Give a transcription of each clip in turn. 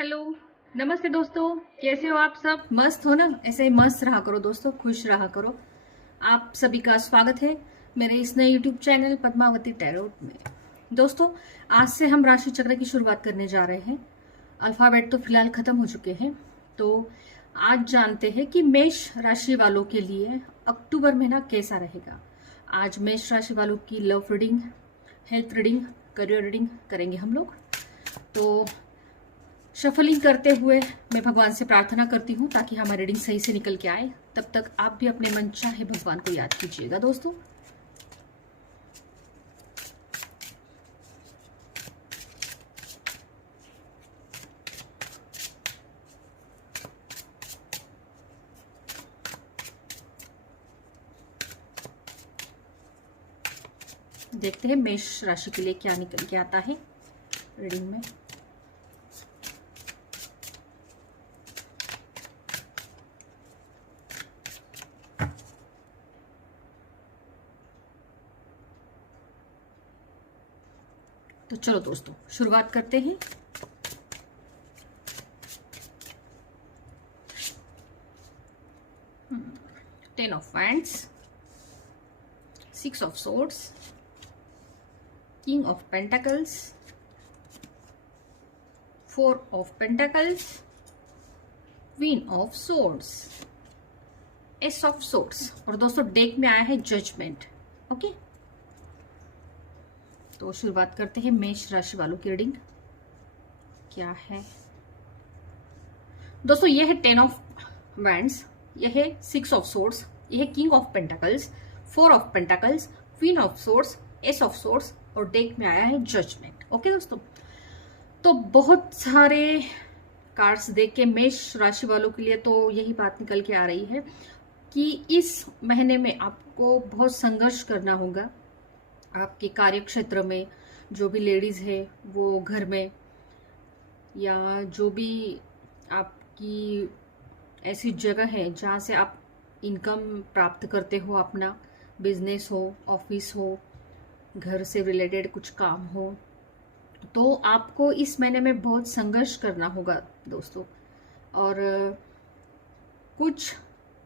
Hello, नमस्ते दोस्तों। कैसे हो आप सब? मस्त हो ना? ऐसे ही मस्त रहा करो दोस्तों, खुश रहा करो। आप सभी का स्वागत है मेरे इस नए यूट्यूब चैनल पद्मावती टैरोट में। दोस्तों, आज से हम राशि चक्र की शुरुआत करने जा रहे हैं। अल्फाबेट तो फिलहाल खत्म हो चुके हैं, तो आज जानते हैं कि मेष राशि वालों के लिए अक्टूबर महीना कैसा रहेगा। आज मेष राशि वालों की love reading, health reading, career reading करेंगे हम लोग। तो शफलिंग करते हुए मैं भगवान से प्रार्थना करती हूँ ताकि हमारी रीडिंग सही से निकल के आए। तब तक आप भी अपने मन चाहे भगवान को याद कीजिएगा दोस्तों। देखते हैं मेष राशि के लिए क्या निकल के आता है रीडिंग में। तो चलो दोस्तों, शुरुआत करते हैं। Ten of wands, six of swords, king of pentacles, four of pentacles, queen of swords, S of swords, और दोस्तों डेक में आया है जजमेंट। ओके, तो शुरुआत करते हैं मेष राशि वालों की रीडिंग क्या है। दोस्तों ये है टेन ऑफ वैंड्स, यह है सिक्स ऑफ सोर्ड्स, यह है king of pentacles, four of pentacles, queen of swords, S of swords, और डेक में आया है जजमेंट। ओके दोस्तों, तो बहुत सारे कार्ड्स देख के मेष राशि वालों के लिए तो यही बात निकल के आ रही है कि इस महीने में आपको बहुत संघर्ष करना होगा। आपके कार्य क्षेत्र में जो भी लेडीज है वो घर में, या जो भी आपकी ऐसी जगह है जहाँ से आप इनकम प्राप्त करते हो, अपना बिजनेस हो, ऑफिस हो, घर से रिलेटेड कुछ काम हो, तो आपको इस महीने में बहुत संघर्ष करना होगा दोस्तों। और कुछ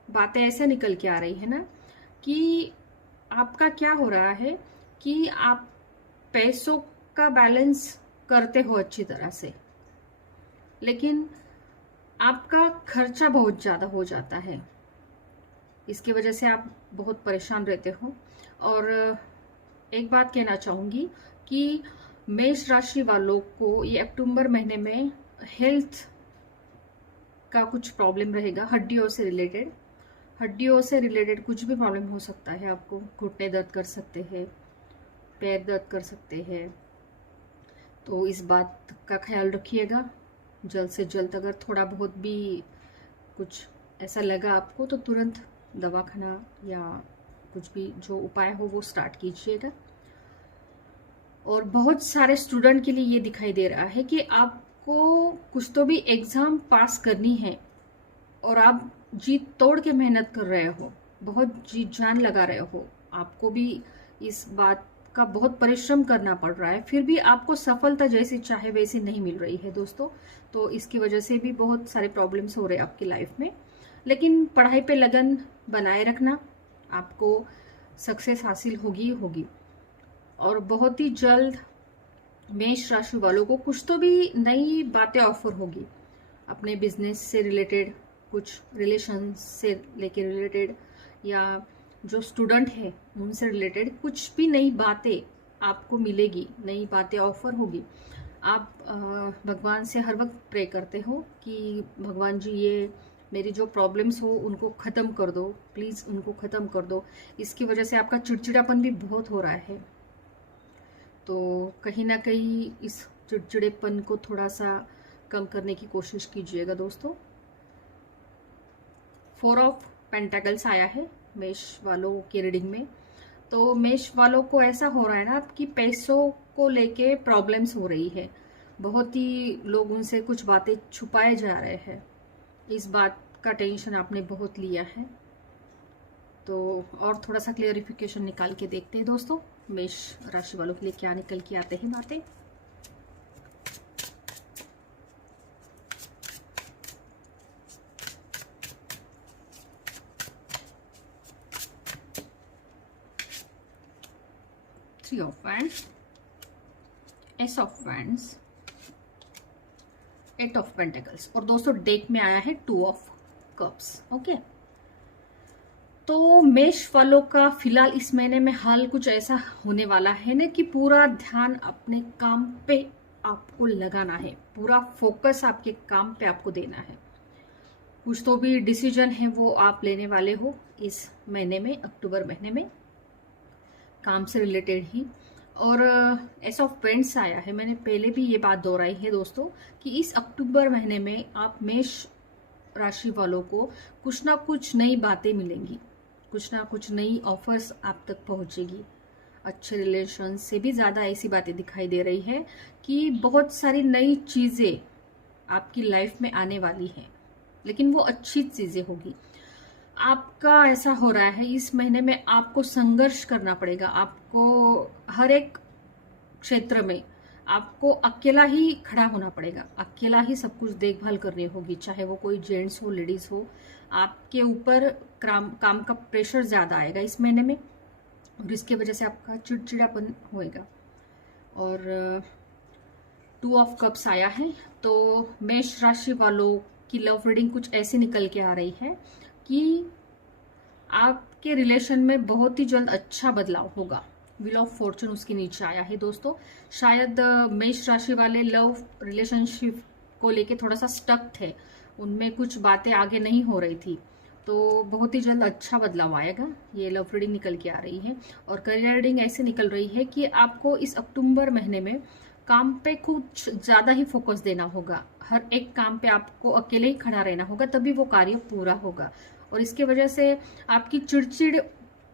बातें ऐसे निकल के आ रही है ना कि आपका क्या हो रहा है कि आप पैसों का बैलेंस करते हो अच्छी तरह से, लेकिन आपका खर्चा बहुत ज़्यादा हो जाता है। इसकी वजह से आप बहुत परेशान रहते हो। और एक बात कहना चाहूँगी कि मेष राशि वालों को ये अक्टूबर महीने में हेल्थ का कुछ प्रॉब्लम रहेगा। हड्डियों से रिलेटेड कुछ भी प्रॉब्लम हो सकता है। आपको घुटने दर्द कर सकते हैं, पैर दर्द कर सकते हैं, तो इस बात का ख्याल रखिएगा। जल्द से जल्द अगर थोड़ा बहुत भी कुछ ऐसा लगा आपको तो तुरंत दवाखाना या कुछ भी जो उपाय हो वो स्टार्ट कीजिएगा। और बहुत सारे स्टूडेंट के लिए ये दिखाई दे रहा है कि आपको कुछ तो भी एग्जाम पास करनी है और आप जी तोड़ के मेहनत कर रहे हो, बहुत जी जान लगा रहे हो। आपको भी इस बात का बहुत परिश्रम करना पड़ रहा है, फिर भी आपको सफलता जैसी चाहे वैसी नहीं मिल रही है दोस्तों। तो इसकी वजह से भी बहुत सारे प्रॉब्लम्स हो रहे हैं आपकी लाइफ में। लेकिन पढ़ाई पे लगन बनाए रखना, आपको सक्सेस हासिल होगी। और बहुत ही जल्द मेष राशि वालों को कुछ तो भी नई बातें ऑफर होगी। अपने बिजनेस से रिलेटेड, कुछ रिलेशन से लेके रिलेटेड, या जो स्टूडेंट है उनसे रिलेटेड कुछ भी नई बातें आपको मिलेगी, नई बातें ऑफर होगी। आप भगवान से हर वक्त प्रे करते हो कि भगवान जी ये मेरी जो प्रॉब्लम्स हो उनको ख़त्म कर दो, प्लीज़ उनको ख़त्म कर दो। इसकी वजह से आपका चिड़चिड़ापन भी बहुत हो रहा है, तो कहीं ना कहीं इस चिड़चिड़ेपन को थोड़ा सा कम करने की कोशिश कीजिएगा दोस्तों। फोर ऑफ पेंटाकल्स आया है मेष वालों की रीडिंग में। तो मेष वालों को ऐसा हो रहा है ना कि पैसों को लेके प्रॉब्लम्स हो रही है। बहुत ही लोग उनसे कुछ बातें छुपाए जा रहे हैं। इस बात का टेंशन आपने बहुत लिया है। तो और थोड़ा सा क्लियरिफिकेशन निकाल के देखते हैं दोस्तों, मेष राशि वालों के लिए क्या निकल के आते हैं बातें। Three of wands, ace of wands, eight of pentacles, और दोस्तों डेक में आया है टू ऑफ कप्स। ओके, तो मेष वालों का फिलहाल इस महीने में हाल कुछ ऐसा होने वाला है ना कि पूरा ध्यान अपने काम पे आपको लगाना है, पूरा फोकस आपके काम पे आपको देना है। कुछ तो भी डिसीजन है वो आप लेने वाले हो इस महीने में, अक्टूबर महीने में, काम से रिलेटेड ही। और एस ऑफ पेंट्स आया है, मैंने पहले भी ये बात दोहराई है दोस्तों कि इस अक्टूबर महीने में आप मेष राशि वालों को कुछ ना कुछ नई बातें मिलेंगी, कुछ ना कुछ नई ऑफर्स आप तक पहुंचेगी। अच्छे रिलेशन से भी ज़्यादा ऐसी बातें दिखाई दे रही है कि बहुत सारी नई चीज़ें आपकी लाइफ में आने वाली हैं, लेकिन वो अच्छी चीज़ें होगी। आपका ऐसा हो रहा है इस महीने में आपको संघर्ष करना पड़ेगा, आपको हर एक क्षेत्र में आपको अकेला ही खड़ा होना पड़ेगा, अकेला ही सब कुछ देखभाल करनी होगी, चाहे वो कोई जेंट्स हो लेडीज हो। आपके ऊपर काम का प्रेशर ज्यादा आएगा इस महीने में, और इसके वजह से आपका चिड़चिड़ापन होएगा। और टू ऑफ कप्स आया है, तो मेष राशि वालों की लव रीडिंग कुछ ऐसे निकल के आ रही है कि आपके रिलेशन में बहुत ही जल्द अच्छा बदलाव होगा। व्हील ऑफ फॉर्चून उसके नीचे आया है दोस्तों। शायद मेष राशि वाले लव रिलेशनशिप को लेके थोड़ा सा स्टक थे, उनमें कुछ बातें आगे नहीं हो रही थी, तो बहुत ही जल्द अच्छा बदलाव आएगा, ये लव रीडिंग निकल के आ रही है। और करियर रीडिंग ऐसे निकल रही है कि आपको इस अक्टूबर महीने में काम पे कुछ ज्यादा ही फोकस देना होगा, हर एक काम पे आपको अकेले ही खड़ा रहना होगा, तभी वो कार्य पूरा होगा। और इसके वजह से आपकी चिड़चिड़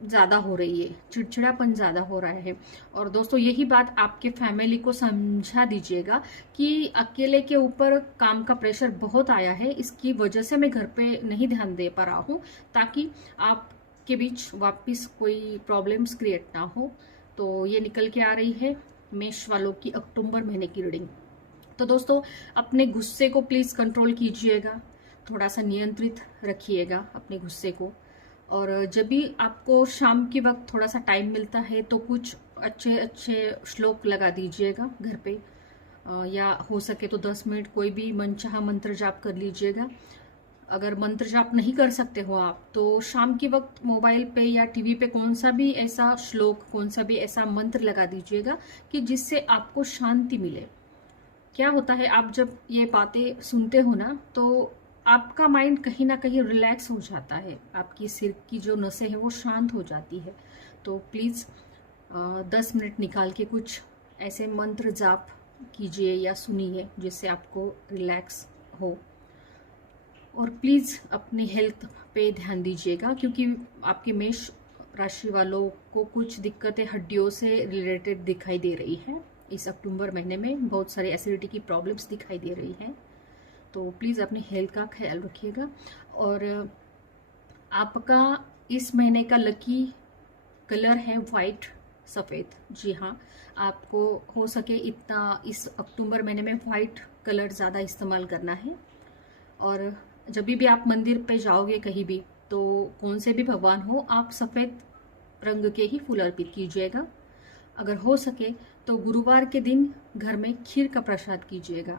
ज्यादा हो रही है, चिड़चिड़ापन ज्यादा हो रहा है। और दोस्तों यही बात आपके फैमिली को समझा दीजिएगा कि अकेले के ऊपर काम का प्रेशर बहुत आया है, इसकी वजह से मैं घर पे नहीं ध्यान दे पा रहा हूँ, ताकि आपके बीच वापस कोई प्रॉब्लम्स क्रिएट ना हो। तो ये निकल के आ रही है मेष वालों की अक्टूबर महीने की रीडिंग। तो दोस्तों अपने गुस्से को प्लीज कंट्रोल कीजिएगा, थोड़ा सा नियंत्रित रखिएगा अपने गुस्से को। और जब भी आपको शाम के वक्त थोड़ा सा टाइम मिलता है तो कुछ अच्छे अच्छे श्लोक लगा दीजिएगा घर पे, या हो सके तो 10 मिनट कोई भी मनचाहा मंत्र जाप कर लीजिएगा। अगर मंत्र जाप नहीं कर सकते हो आप, तो शाम के वक्त मोबाइल पे या टीवी पे कौन सा भी ऐसा श्लोक, कौन सा भी ऐसा मंत्र लगा दीजिएगा कि जिससे आपको शांति मिले। क्या होता है, आप जब ये बातें सुनते हो ना, तो आपका माइंड कहीं ना कहीं रिलैक्स हो जाता है, आपकी सिर की जो नसें हैं वो शांत हो जाती है। तो प्लीज़ 10 मिनट निकाल के कुछ ऐसे मंत्र जाप कीजिए या सुनिए जिससे आपको रिलैक्स हो। और प्लीज़ अपनी हेल्थ पे ध्यान दीजिएगा, क्योंकि आपके मेष राशि वालों को कुछ दिक्कतें हड्डियों से रिलेटेड दिखाई दे रही है इस अक्टूबर महीने में, बहुत सारी एसिडिटी की प्रॉब्लम्स दिखाई दे रही हैं। तो प्लीज़ अपनी हेल्थ का ख्याल रखिएगा। और आपका इस महीने का लकी कलर है वाइट, सफ़ेद। जी हाँ, आपको हो सके इतना इस अक्टूबर महीने में वाइट कलर ज़्यादा इस्तेमाल करना है। और जब भी आप मंदिर पे जाओगे कहीं भी, तो कौन से भी भगवान हो, आप सफ़ेद रंग के ही फूल अर्पित कीजिएगा। अगर हो सके तो गुरुवार के दिन घर में खीर का प्रसाद कीजिएगा,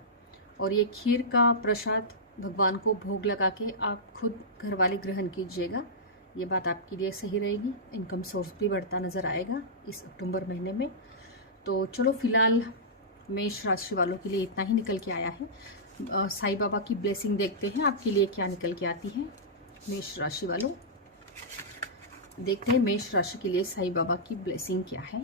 और ये खीर का प्रसाद भगवान को भोग लगा के आप खुद घर वाले ग्रहण कीजिएगा। ये बात आपके लिए सही रहेगी, इनकम सोर्स भी बढ़ता नजर आएगा इस अक्टूबर महीने में। तो चलो फिलहाल मेष राशि वालों के लिए इतना ही निकल के आया है। साईं बाबा की ब्लेसिंग देखते हैं आपके लिए क्या निकल के आती है। मेष राशि वालों, देखते हैं मेष राशि के लिए साईं बाबा की ब्लेसिंग क्या है।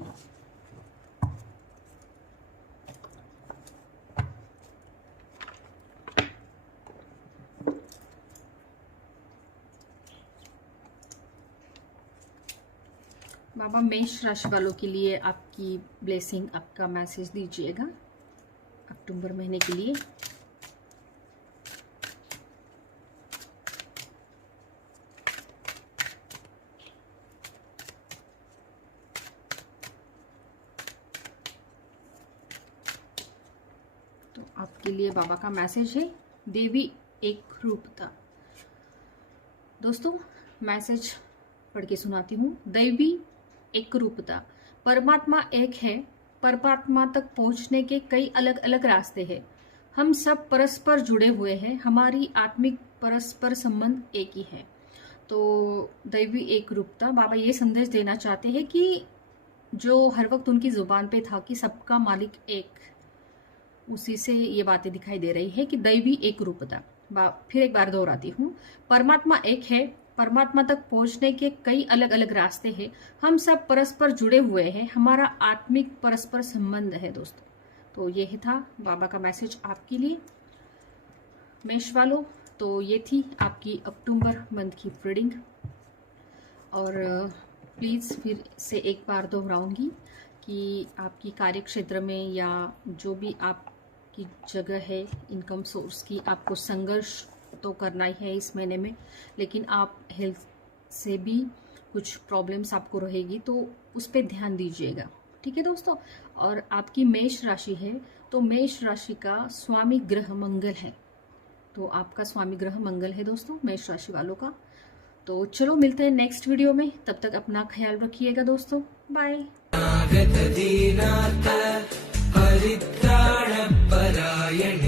बाबा मेष राशि वालों के लिए आपकी ब्लेसिंग, आपका मैसेज दीजिएगा अक्टूबर महीने के लिए। तो आपके लिए बाबा का मैसेज है, देवी एक रूपता। दोस्तों मैसेज पढ़ के सुनाती हूँ। दैवी एक रूपता, परमात्मा एक है, परमात्मा तक पहुंचने के कई अलग अलग रास्ते हैं, हम सब परस्पर जुड़े हुए हैं, हमारी आत्मिक परस्पर संबंध एक ही है। तो दैवी एक रूपता, बाबा ये संदेश देना चाहते हैं कि जो हर वक्त उनकी जुबान पे था कि सबका मालिक एक, उसी से ये बातें दिखाई दे रही है कि दैवी एक रूपता। फिर एक बार दोहराती हूँ, परमात्मा एक है, परमात्मा तक पहुंचने के कई अलग अलग रास्ते हैं, हम सब परस्पर जुड़े हुए हैं, हमारा आत्मिक परस्पर संबंध है दोस्तों। तो ये था बाबा का मैसेज आपके लिए मेष वालों। तो ये थी आपकी अक्टूबर मंथ की रीडिंग, और प्लीज़ फिर से एक बार दोहराऊंगी कि आपकी कार्य क्षेत्र में या जो भी आपकी जगह है इनकम सोर्स की, आपको संघर्ष तो करना ही है इस महीने में, लेकिन आप हेल्थ से भी कुछ प्रॉब्लम्स आपको रहेगी, तो उस पर ध्यान दीजिएगा, ठीक है दोस्तों। और आपकी मेष राशि है, तो मेष राशि का स्वामी ग्रह मंगल है, तो आपका स्वामी ग्रह मंगल है दोस्तों मेष राशि वालों का। तो चलो मिलते हैं नेक्स्ट वीडियो में, तब तक अपना ख्याल रखिएगा दोस्तों, बाय।